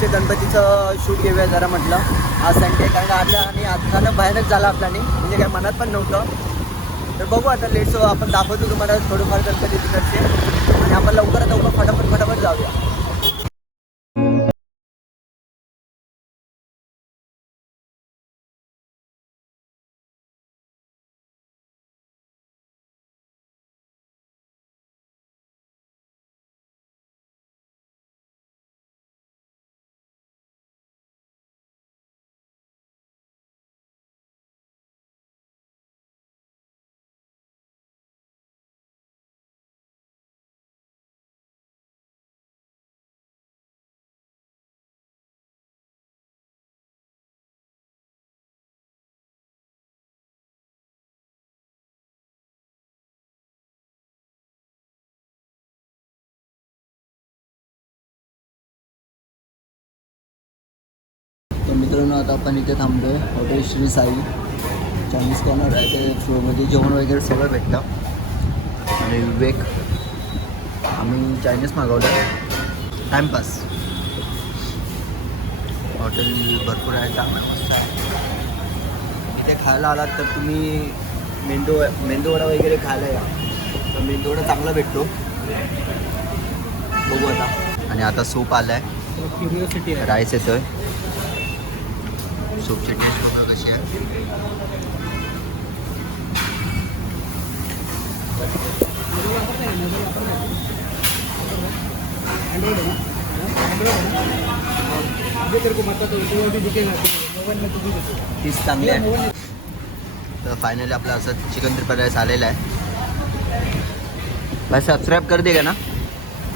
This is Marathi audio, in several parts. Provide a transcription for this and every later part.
दिवशी गणपतीचं शूट घेऊया जरा म्हटलं. आज संडे कारण का आता आणि आजकाल भयानक झाला आपल्याने म्हणजे काय मनात पण नव्हतं. तर बघू आता लेट सो आपण दाखवतो तुम्हाला थोडंफार गणपती तिकडचे. आणि आपण लवकरात लवकर फटाफट फटाफट जाऊया. आता आपण इथे थांबलोय. Hotel Shri Sai. Chinese corner आहे. ते फ्लोमध्ये जेवण वगैरे सगळं भेटतं आणि विवेक आम्ही चायनीज मागवलं. टाईमपास हॉटेल भरपूर आहे. चांगलं मस्त आहे. इथे खायला आलात तर तुम्ही मेंदू मेंदूवडा वगैरे खायला या. तर मेंदूवडा चांगला भेटतो. बघू आता. आणि आता सूप आलं आहे क्युरिओसिटी आहे. राईस येतोय. सूपची टेस्ट बघा कशी आहे हूँ तीच चांगली आहे. तर फायनली आपलं असं चिकन त्रिपल राईस आलेलं आहे. भाई सबस्क्राईब कर देगा ना?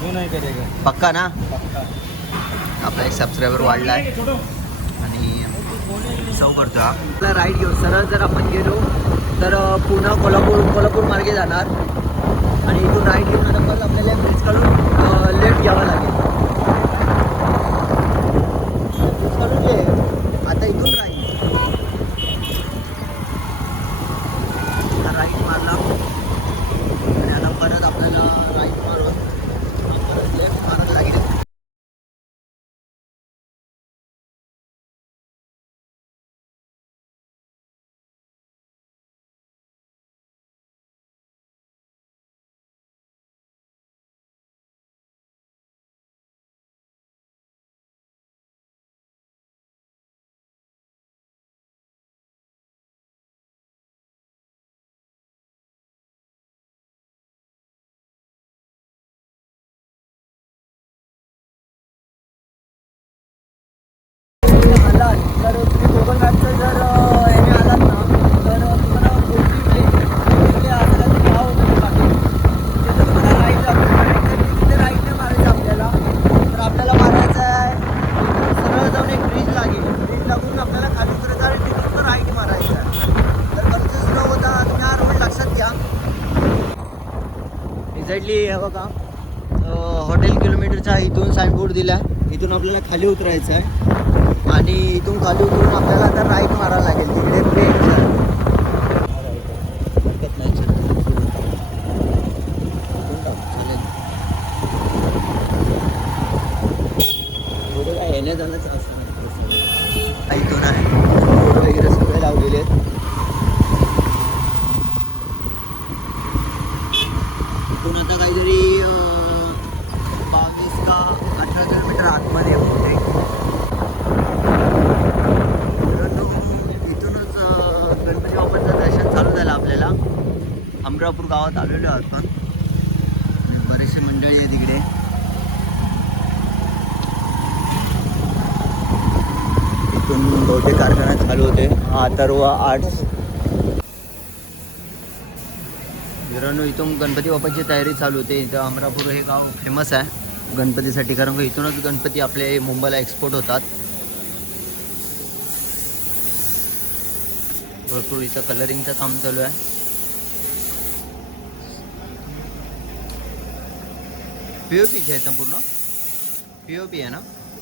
वो नहीं करेगा. पक्का ना? पक्का. आपला एक सबस्क्रायबर वाढला आहे. सर्व करतो आपला घेऊ सरळ जर आपण गेलो तर पुन्हा कोल्हापूर कोल्हापूर मार्गे जाणार. आणि इथून राईट घेऊन आता परत आपल्याला ब्रिज काढून लेफ्ट घ्यावा लागेल ब्रिज काढून घे आता इथून राईड राईट मारला आणि आता परत आपल्याला राईट मारून परत लेफ्ट मारायला लागेल आलात तर तुम्ही कोकण घाटचं जर अ, याने आलात ना तर अ, तुम्हाला कोणती प्लेस तिथे असं काही गाव वगैरे बाकी तिथे तुम्हाला राईड लागतो तिथे राईडने मारायचं आपल्याला तर आपल्याला मारायचं आहे सरळ जाऊन एक ब्रिज लागेल ब्रिज लागून आपल्याला खाली उतरायचं आणि तिथून राईड मारायचं आहे तर खर्च सुद्धा होता तुम्ही हा रोड लक्षात घ्या एक्झॅक्टली हे बघा हॉटेल किलोमीटरच्या इथून दिला इथून आपल्याला खाली उतरायचं आहे. आणि इथून खाली उतरून आपल्याला आता राईट मारायला लागेल. तिकडे ब्रेक हरकत नाही चल. इथून टाक, चालेल. पुढे काय येण्या जाण्याचं असणार प्रश्न. इथून आहे बोर्ड वगैरे सगळे लावलेले आहेत इथून आता काहीतरी अं, बावीस का अठरा किलोमीटर आतमध्ये आहे बहुतेक मित्रांनो, इथूनच अं, गणपती बाप्पाचं दर्शन चालू झालं आपल्याला अमरापूर गावात आलेलो आहोत पण बरेचसे मंडळी आहे तिकडे इथून बहुतेक कारखाना चालू होते. अथर्व आर्ट्स. मित्रांनो इथून गणपती बाप्पाची तयारी चालू होते. इथं अमरापूर हे गाव फेमस आहे. गणपतीसाठी कारण का इथूनच गणपती आपले मुंबईला एक्सपोर्ट होतात. भरपूर इथं कलरिंगचं काम चालू आहे. पी ना पूर्ण? पी ओ पी आहे ना?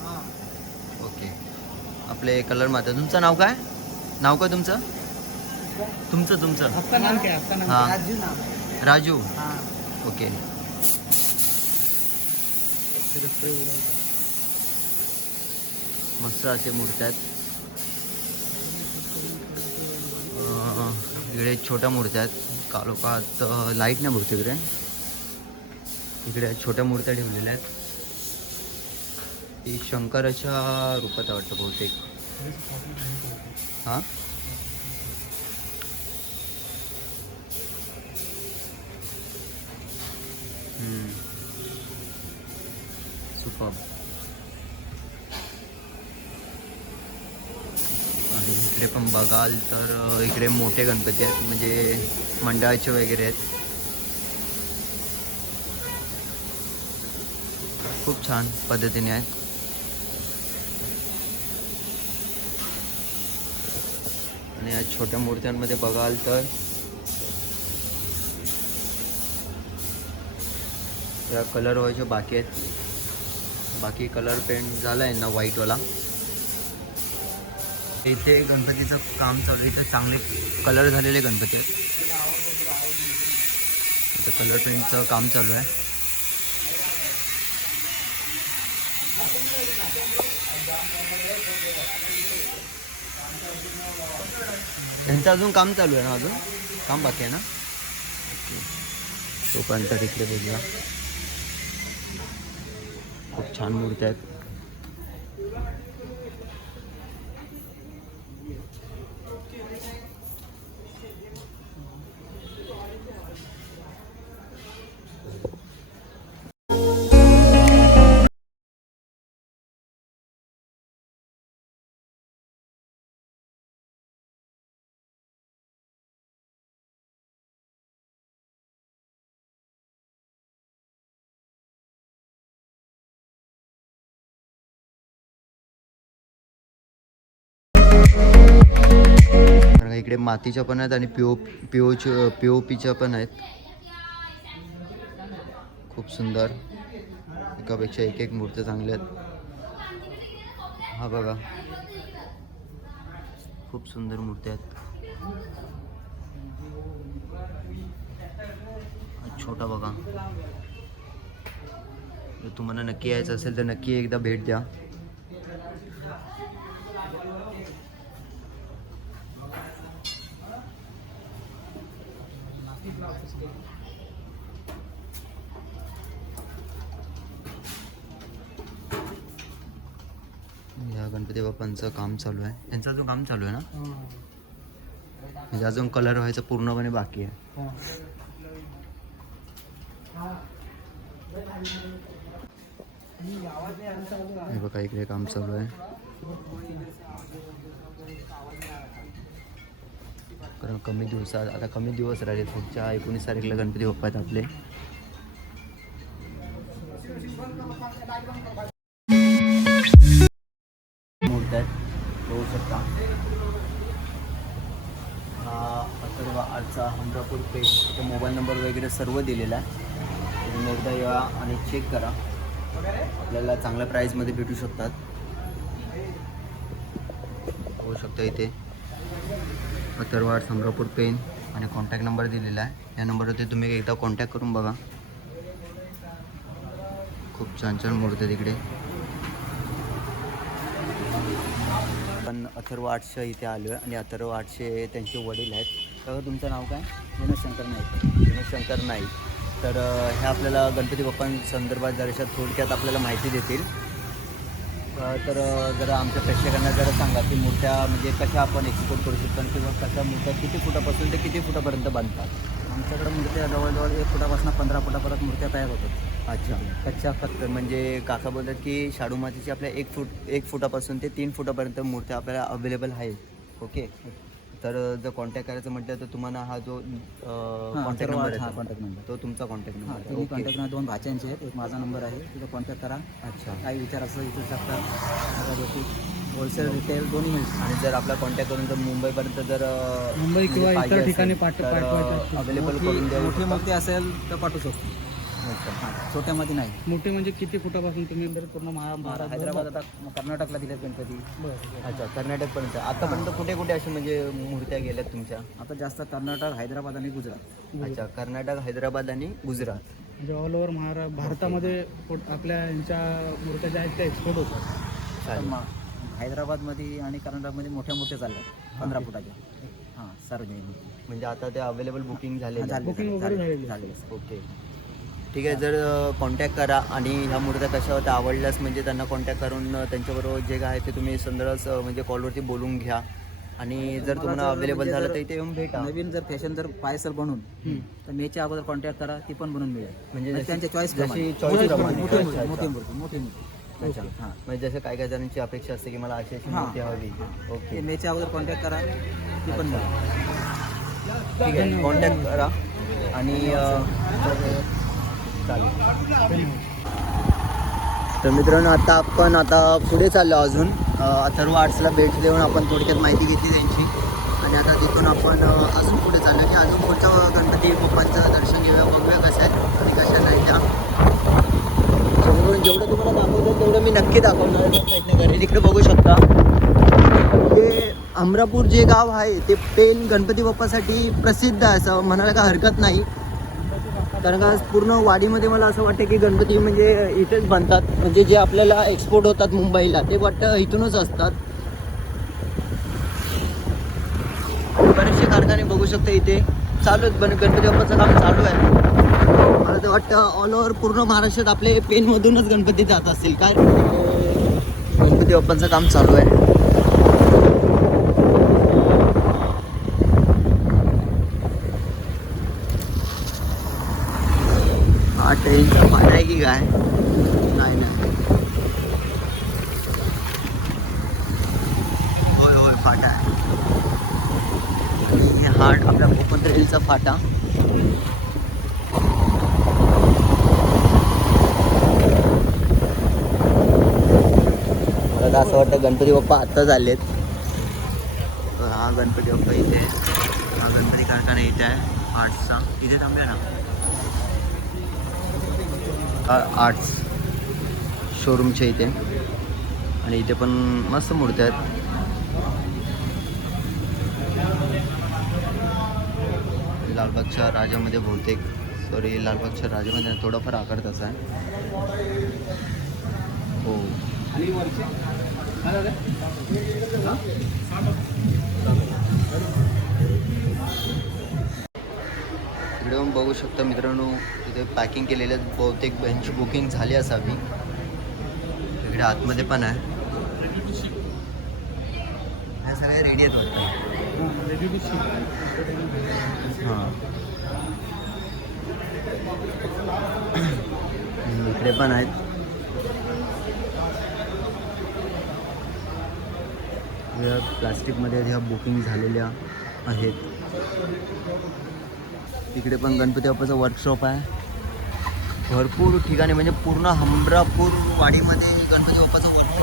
हाँ. ओके आपले कलर माता तुमचं नाव काय? नाव काय तुमचं? तुमचं तुमचं. है? राजू ओके मस्त असे मूर्त्या आहेत. इकडे छोट्या मूर्त्या आहेत. कालोखात लाइट नाही बहुतेक इकडे. इकडे छोट्या मूर्त्या ठेवलेल्या आहेत. ती शंकराच्या रूपात वाटतं बहुतेक. हां? सुपर आणि इकडे पण बघाल तर इकडे मोठे गणपती आहेत म्हणजे मंडळाचे वगैरे आहेत. खूप छान पद्धतीने आहेत. आणि या छोट्या मूर्त्यांमध्ये बघाल तर या कलर व्हायचे बाकी आहेत बाकी कलर पेंट झाला आहे ना व्हाईटवाला इथे गणपतीचं काम चालू आहे इथे चांगले कलर झालेले गणपती आहेत. इथं कलर पेंटचं काम चालू आहे. त्यांचं अजून काम चालू आहे ना अजून? काम बाकी आहे ना? तोपर्यंत तिकडे बघूया. खूप छान मूर्त्या आहेत. इकडे मातीच्या पण आहेत आणि पिओ पिओची पी ओ पीच्या पण आहेत. खूप सुंदर. एकापेक्षा एक एक मूर्ती चांगल्या आहेत. हा बघा. खूप सुंदर मूर्ती आहेत. छोटा बघा. जर तुम्हाला नक्की यायचं असेल तर नक्की एकदा भेट द्या. या गणपती बाप्पांचं काम चालू आहे. यांचं अजून काम चालू आहे ना? म्हणजे अजून कलर व्हायचं पूर्णपणे बाकी आहे. हे बघा इकडे काम चालू आहे. कारण कमी दिवसात आता कमी दिवस राहिले. पुढच्या एकोणीस तारीखला गणपती बाप्पा आहेत आपले. मूर्त्या आहेत. बघू शकता. हा अथर्व आजचा हमरापूर पे मोबाईल नंबर वगैरे सर्व दिलेला आहे. तुम्ही एकदा या आणि चेक करा. आपल्याला चांगल्या प्राईजमध्ये भेटू शकतात. होऊ शकतं इथे. अथर्वाड समरापूर पेन आणि कॉन्टॅक्ट नंबर दिलेला आहे. या नंबरवरती तुम्ही एकदा कॉन्टॅक्ट करून बघा. खूप छान छान मूर्ती तिकडे पण अथर्व आठशे इथे आलो आहे आणि अथर्व आठशे त्यांचे वडील आहेत. तर तुमचं नाव काय? विनोद शंकर नाईक. विनोद शंकर नाईक. तर हे आपल्याला गणपती बाप्पांसंदर्भात जराशा थोडक्यात आपल्याला माहिती देतील. तर जरा आमच्या प्रेक्षकांना जरा सांगा की मूर्त्या म्हणजे कशा आपण एक्सपोर्ट करू शकतो आणि किंवा कशा मूर्त्या किती फुटापासून ते किती फुटापर्यंत बांधतात? आमच्याकडे मूर्त्या जवळजवळ एक फुटापासून पंधरा फुटापर्यंत मूर्त्या तयार होतात. अच्छा. कच्च्या फक्त म्हणजे काका बोलतात की शाडू मातीची आपल्या एक फूट एक फुटापासून ते तीन फुटापर्यंत मूर्त्या आपल्याला अवेलेबल आहेत. ओके तर जर कॉन्टॅक्ट करायचं म्हटलं तर तुम्हाला हा जो कॉन्टॅक्ट नंबर हा आहे कॉन्टॅक्ट नंबर तो तुमचा कॉन्टॅक्ट नंबर आहे. ओके कॉन्टॅक्ट नंबर दोन भाच्यांचे आहेत. एक माझा नंबर आहे. तिथं कॉन्टॅक्ट करा. अच्छा. काही विचार असं इथू शकता. सगळ्या गोष्टी होलसेल रिटेल दोन्ही मिळतील. आणि जर आपला कॉन्टॅक्ट करून जर मुंबईपर्यंत जर अ, मुंबई म्हणजे किंवा पाहिजे इतर ठिकाणी असेल, पाठ- तर, पाठवायचं असेल. अवेलेबल करून मोठी देऊ मोठी शकता? मूर्ती असेल तर पाठवू शकतो. हां छोट्यामध्ये नाही. मोठे म्हणजे किती फुटापासून तुम्ही? पूर्ण महा महाराष्ट्र हैदराबाद आता कर्नाटकला दिलेत गणपती. अच्छा कर्नाटकपर्यंत. आतापर्यंत कुठे कुठे अशी म्हणजे मूर्त्या गेल्यात तुमच्या? आता जास्त कर्नाटक हैदराबाद आणि गुजरात. अच्छा कर्नाटक हैदराबाद आणि गुजरात. म्हणजे ऑल ओव्हर महारा भारतामध्ये आपल्या यांच्या मूर्त्या ज्या आहेत त्या एक्सपोर्ट होतात. चालेल. मा- हैदराबादमध्ये आणि कर्नाटकमध्ये मोठ्या मोठ्या चालल्या पंधरा फुटाच्या. हां सार्वजनिक म्हणजे आता ते अवेलेबल बुकिंग झाले Booking वगैरे झालेली ओके ठीक आहे जर कॉन्टॅक्ट करा आणि ह्या मूर्त्या कशा होत्या आवडल्यास म्हणजे त्यांना कॉन्टॅक्ट करून त्यांच्याबरोबर जे काय आहे ते तुम्ही संदर्भात म्हणजे कॉलवरती बोलून घ्या. आणि जर तुम्हाला अवेलेबल म्हणजे झालं तर इथे येऊन भेटा. नवीन जर फॅशन जर पायसल बनवून तर मेच्या अगोदर कॉन्टॅक्ट करा ती पण बनवून मिळेल. म्हणजे म्हणजे त्यांच्या चॉईस जशी choice प्रमाणे. मोठी. मोठी अच्छा, हां. म्हणजे जसं काय काय जणांची अपेक्षा असते की मला अशी अशी. मूर्ती हवी. ओके. मेच्या अगोदर कॉन्टॅक्ट करा ती पण मिळेल ठीक आहे. कॉन्टॅक्ट करा. आणि चालेल. तर मित्रांनो आता आपण आता पुढे चाललो अजून. अथर्व आर्ट्सला भेट देऊन आपण थोडक्यात माहिती घेतली त्यांची. आणि आता तिथून आपण अजून पुढे चाललो की अजून पुढचा गणपती बाप्पांचं दर्शन घेऊया बघूया कसं आहे आणि कशा नाही त्या. जेणेकरून जेवढं तुम्हाला दाखवतं तेवढं मी नक्की दाखवणार प्रयत्न करेन. तिकडे बघू शकता. हे अमरापूर जे गाव आहे ते पेन गणपती बाप्पासाठी प्रसिद्ध आहे असं म्हणायला काय हरकत नाही. कारण का पूर्ण वाडीमध्ये मला असं वाटतं की गणपती म्हणजे इथेच बनतात. म्हणजे जे आपल्याला एक्सपोर्ट होतात मुंबईला ते वाटतं इथूनच असतात. बरेचसे कारखाने बघू शकता इथे. चालू आहेत पण गणपती बाप्पाचं काम चालू आहे. मला तर वाटतं ऑल ओव्हर पूर्ण महाराष्ट्रात आपले पेनमधूनच गणपती जात असतील. काय? गणपती बाप्पांचं काम चालू आहे. हा ट्रेनचा फाटा आहे की काय? नाही नाही. होय होय फाटा आहे. हा आपल्या कोकण रेलचा फाटा. मला तर असं वाटतं गणपती बाप्पा आत्ताच आलेत हा गणपती बाप्पा इथे हा गणपती कारखाना इथे आहे आठचा इथे थांबल्या ना. आर्ट्स शोरूमच्या इथे. आणि इथे पण मस्त मूर्त्या आहेत. लालबागच्या राजामध्ये बहुतेक सॉरी लालबागच्या राजामध्ये थोडंफार थोडाफार आकार तसा आहे. हो. आणि बघू शकता मित्रांनो इथे पॅकिंग केलेले बहुतेक बेंच बुकिंग झाली असावी. इकडे आतमध्ये पण आहे. ह्या सगळ्या रेडी आहेत वाटतं. हां. इकडे पण आहेत. या प्लास्टिकमध्ये ह्या बुकिंग झालेल्या आहेत. तिकडे पण गणपती बाप्पाचं वर्कशॉप आहे. भरपूर ठिकाणी म्हणजे पूर्ण हमरापूर वाडीमध्ये गणपती बाप्पाचं वर्कशॉप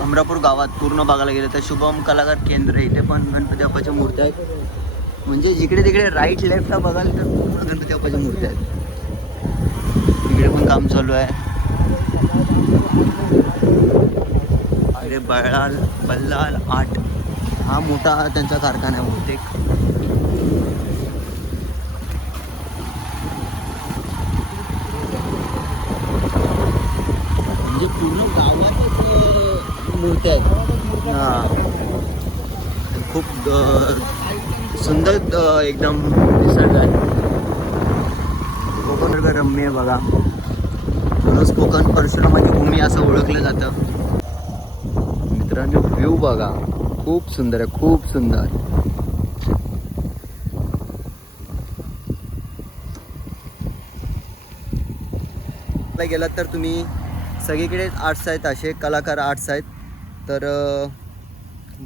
हमरापूर गावात पूर्ण बघायला गेलं तर शुभम कलाकार केंद्र इथे पण गणपती बाप्पाच्या मूर्त्या आहेत. म्हणजे जिकडे तिकडे राईट लेफ्टला बघाल तर पूर्ण गणपती बाप्पाच्या मूर्त्या आहेत. तिकडे पण काम चालू आहे. अरे बळाल बल्लाल आठ. हा मोठा त्यांचा कारखाना आहे बहुतेक. पूर्ण गावातच मूर्त्या आहेत. हां. खूप सुंदर एकदम निसर्ग आहे. कोकण रम्य बघा. म्हणूनच कोकण परशुरामाची भूमी असं ओळखलं जातं. मित्रांनो व्ह्यू बघा. खूप सुंदर आहे खूप सुंदर. गेलात तर तुम्ही सगळीकडे आर्ट्स आहेत असे कलाकार आर्ट्स आहेत. तर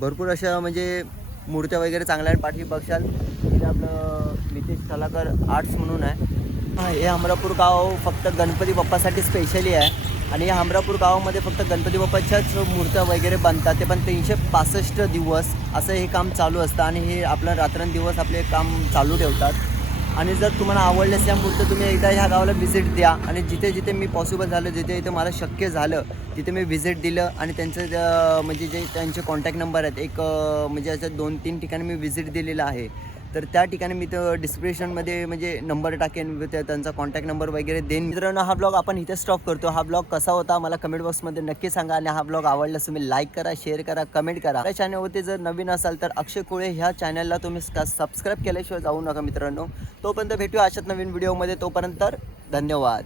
भरपूर अशा म्हणजे मूर्त्या वगैरे चांगल्या आहेत. पाठी बघशाल तिथे आपलं नितेश कलाकार आर्ट्स म्हणून आहे. हे हमरापूर गाव फक्त गणपती बाप्पासाठी स्पेशली आहे. आणि या हमरापूर गावामध्ये फक्त गणपती बाप्पाच्याच मूर्त्या वगैरे बनतात. ते पण तीनशे पासष्ट दिवस असं हे काम चालू असतं. आणि हे आपलं रात्रंदिवस आपले काम चालू ठेवतात. आणि जर तुम्हाला आवडल्यास या मूर्ती तुम्ही एकदा ह्या गावाला व्हिजिट द्या. आणि जिथे जिथे मी पॉसिबल झालं जिथे जिथे मला शक्य झालं तिथे मी व्हिजिट दिलं आणि त्यांचं म्हणजे जे त्यांचे कॉन्टॅक्ट नंबर आहेत एक म्हणजे असं दोन तीन ठिकाणी मी व्हिजिट दिलेलं आहे. तर त्या ठिकाणी मी तर डिस्क्रिप्शनमध्ये म्हणजे नंबर टाकेन त्यांचा कॉन्टॅक्ट नंबर वगैरे देईन. मित्रांनो हा ब्लॉग आपण इथे स्टॉप करतो. हा ब्लॉग कसा होता मला कमेंट बॉक्समध्ये नक्की सांगा आणि हा ब्लॉग आवडल्यास तुम्ही लाईक करा शेअर करा कमेंट करा. या चॅनलवरती जर नवीन असाल तर अक्षय कोळे ह्या चॅनलला तुम्ही सबस्क्राईब केल्याशिवाय जाऊ नका मित्रांनो. तोपर्यंत भेटूया अशाच नवीन व्हिडिओमध्ये तोपर्यंत धन्यवाद.